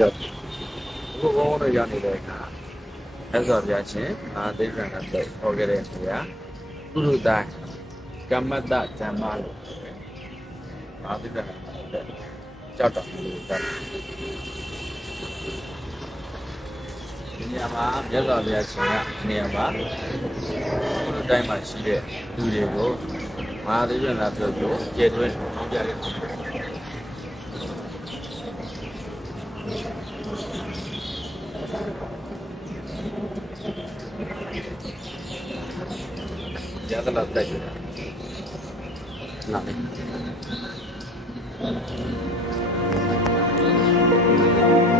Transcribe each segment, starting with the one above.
ရောက်ဘုကောင်းတို့ရောက်နေတဲ့အခါအဲ့ဆိုပြချင်းအာသိက္ခာနဲ့တော့ဟောခဲ့တဲ့နေရာကုရုတိုင်းကမ္မတဇမ္မာလို့အာသိက္ခာနဲ့ကြောက်တော့တယ်ဒီနေရာမှာမြတ်စွာဘုရားရှင်ကဒီနေရာမှာကုရုတိုင်းမှာရှိတဲ့လူတွေကိုမဟာသိက္ခာနဲ့ပြောပြောကျေတွဲဟောပြခဲ့တ ယ်ရသလား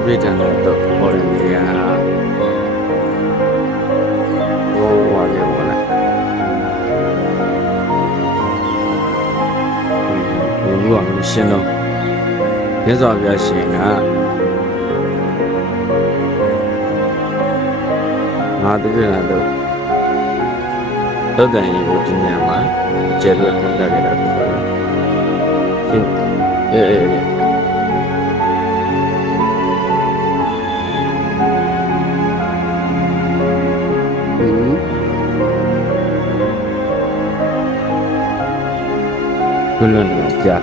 အာတပိတန်တော့ဟောရနေရဘောဝါလေဝလာဘုရားရှင်တော့မြတ်စွာဘုရားရှင်ကငါတပြည့်လာတော့သုတ်တန်ကြီးကိုဒီညမှာကျဲလို့ထုတ်တတ်ခဲ့တာဖြစ်ပါတယ်။ရှင်းအေးအေး ဘယ်လိုလဲကြာ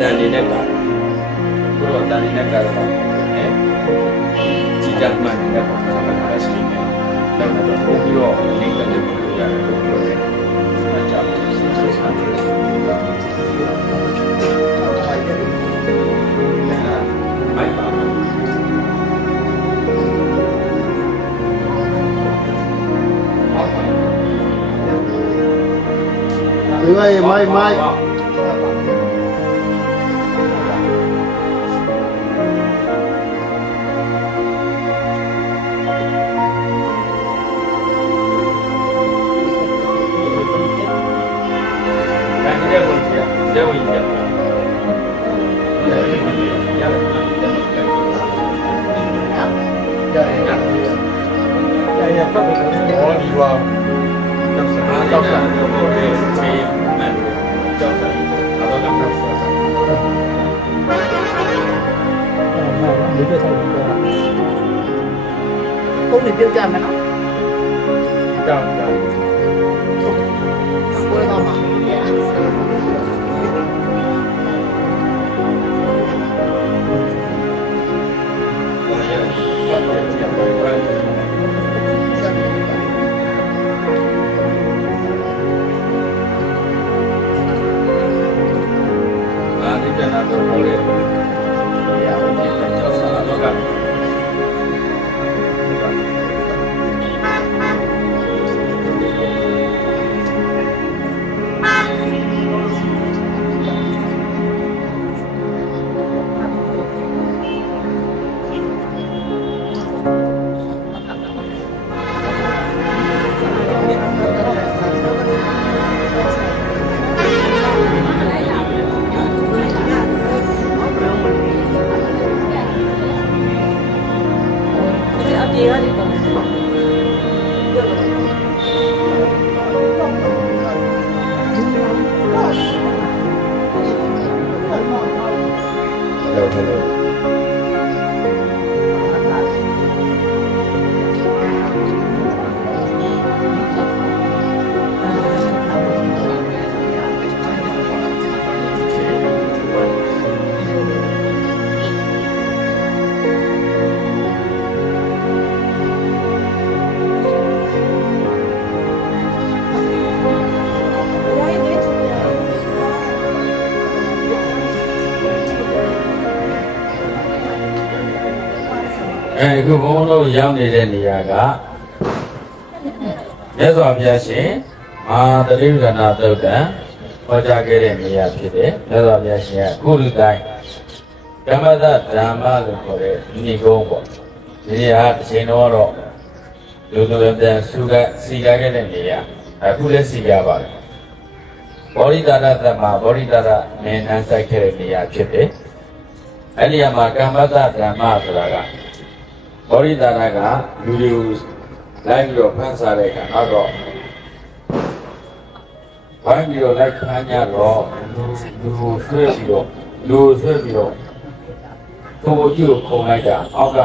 တန်နေနဲ့ကဘုရောတန်နေနဲ့ကတော့အဲကြီးကြမှန်နေတဲ့ပုံစံမျိုးလည်းရှိနေတယ်ဒါတော့ပို့ပြီးတော့လိမ့်တဲ့ပုံစံရတယ်လို့ပြောတယ်အကြောင်းစစ်စစ်ဆန်းတယ်မိုက်ပါဒီမိုက်မိုက် ရတယ်ရရဖတ်ပြီးတော့ဒီပါကျောက်စာကျောက်စာတို့ရဲ့ချေမှန်ကျောက်စာအတော့ကကျောက်စာဒီပြထားတယ်ပုံတွေပြု အဲအခုဘုန်းတော်ရောက်နေတဲ့နေရာကမြတ်စွာဘုရားရှင်မဟာတရိပဒနာသုတ်တံဟောကြားခဲ့တဲ့နေရာဖြစ်တယ်မြတ်စွာဘုရားရှင်ကခုလူတိုင်းဓမ္မသဓမ္မလို့ခေါ်တဲ့ညီကုန်းပေါ့ဒီနေရာတစ်ချိန်တော့တော့လူသူတွေပြန်စုကစီကားခဲ့တဲ့နေရာအခုလည်းစီကားပါတယ်ဘောရိတာရသမ္မာဘောရိတာရမင်းနှန်းဆိုင်ခဲ့တဲ့နေရာဖြစ်တယ်အဲ့ဒီမှာကမ္မသဓမ္မဆိုတာက ဘောရိတာရကလူတွေကိုလိုက်ပြီးတော့ဖန်ဆာတဲ့အခါနောက်တော့ဘိုင်းပြီးတော့လိုက်ခမ်းကြတော့လူကိုဆွဲပြီးတော့လူကိုဆွဲပြီးတော့သိုးကြီးကိုခုံလိုက်တာအောက်က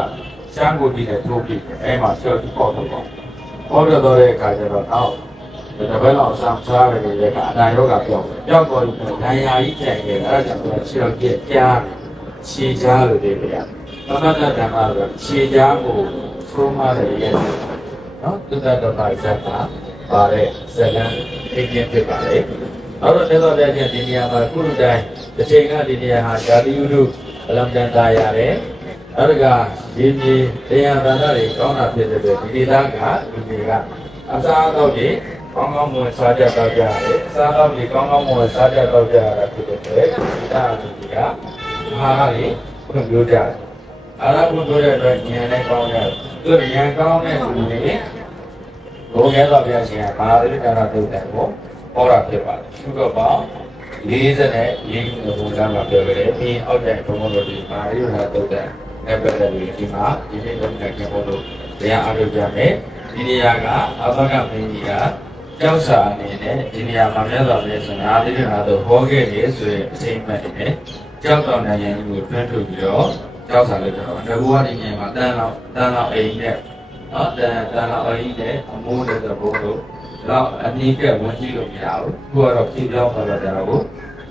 ရှမ်းကိုကြီးနဲ့ထိုးပြီးအဲ့မှာဆွဲပြီးပေါ့တော့ပေါ့ပေါ်တော့တဲ့အခါကျတော့အောက်ဒီဘက်လောက်ဆမ်စားရတဲ့ကအနာရောဂါပြောက်ပြောက်တော့ဒဏ်ရာကြီးကျန်ခဲ့တယ်အဲ့ဒါကြောင့်ခြေတော့ပြက်ကြားခြေကြားလို့ပြောပြရတယ် သမထဓမ္မဆိုခြေကြားကိုသုံးမတဲ့ရဲ့နော်သုတ္တတော်ပါဇတ်တာပါတဲ့ဇလံအိမ်ချင်းဖြစ်ပါလေနောက်တော့တက်တော်ပြချင်းဒီနေရာမှာကုလူတိုင်းတစ်ချိန်ကဒီနေရာဟာဇာတိယုလူအလံတန်တာရတယ်နောက်တကဒီမြေတရားသာနာတွေကောင်းတာဖြစ်တဲ့အတွက်ဒီဒေသကလူတွေကအစားအသောက်တွေကောင်းကောင်းမွန်စားကြတော့ကြရတယ်အစားအသောက်တွေကောင်းကောင်းမွန်စားကြတော့ကြရတာဖြစ်တဲ့အတွက်ဒီတာလူတွေကအာဟာရတွေဖွံ့ဖြိုးကြတယ် အာရဘုတို့ရဲ့အတွက်ဉာဏ်နဲ့ကောင်းတယ်သူဉာဏ်ကောင်းတဲ့လူတွေဘုရားတော်ဘုရားရှင်ကဘာလို့ဒါနာတုတ်တယ်ကိုဟောတာဖြစ်ပါတယ်သူကပေါင်း40နဲ့ရင်းဘုရားမှာပြောကြတယ်ပြီးအောက်တဲ့ဘုံဘုံတို့ဒီဘာလို့ဒါတုတ်တယ်အဲ့ပဲတယ်ဒီမှာဒီနေ့တော့ကဘုံတို့တရားအားထုတ်ကြမယ်ဒီနေရာကအဘကမင်းကြီးကကျောက်စာအနေနဲ့ဒီနေရာမှာမြတ်စွာဘုရားရှင်အားလေးတွေကတော့ဟောခဲ့တယ်ဆိုရင်အချိန်မှတ်တယ်ကျောက်တော်နိုင်ငံကြီးကိုတွန်းထုတ်ပြီးတော့ ကြောက်စားလို့ကျွန်တော်တကူကနေနေမှာတန်းလောက်တန်းလောက်အိမ်နဲ့နော်တန်းတန်းလောက်အိမ်နဲ့အမိုးနဲ့သဘုံတို့တော့အနည်းကဝင်ကြည့်လို့မရဘူးခုကတော့ဖြည့်ပြောင်းသွားတော့ကြတော့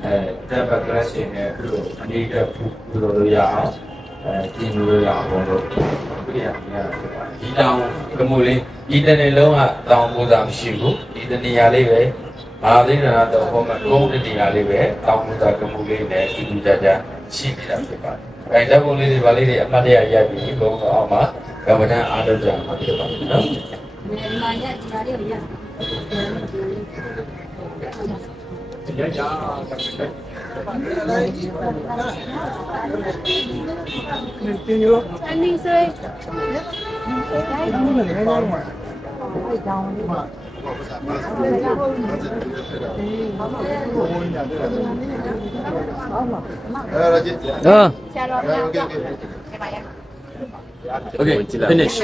အဲတက်ဘက်ကလစ်ရှင်နဲ့သူ့အနည်းတက်ပူလို့လို့ရအောင်အဲကျင်းလို့ရအောင်ဘုံလို့ပြရပြရဒီတောင်ကမူလေးဒီတနေ့လုံးကတောင်ပူတာမရှိဘူးဒီတနေရာလေးပဲ မာသိရနာတော့ဟောမှာကုန်းတတိနာလေးပဲတောင်းမှုသာကမှုလေးနဲ့ကြည့်ကြကြရှိနေတာဖြစ်ပါတယ်။အဲဓာတ်ပုံလေးတွေဗာလေးတွေအမှတ်တရရပြီးဘုံတော့အောင်မှာကမ္ဘာတန်အားထုတ်ကြမှာဖြစ်ပါတယ်နော်။မြန်မာရဲ့ဒီပါလေးကိုရ။ရကြတယ်တင်ရောအနည်းစိတ်ဒါကလည်းလည်းလည်း ရ Okay finish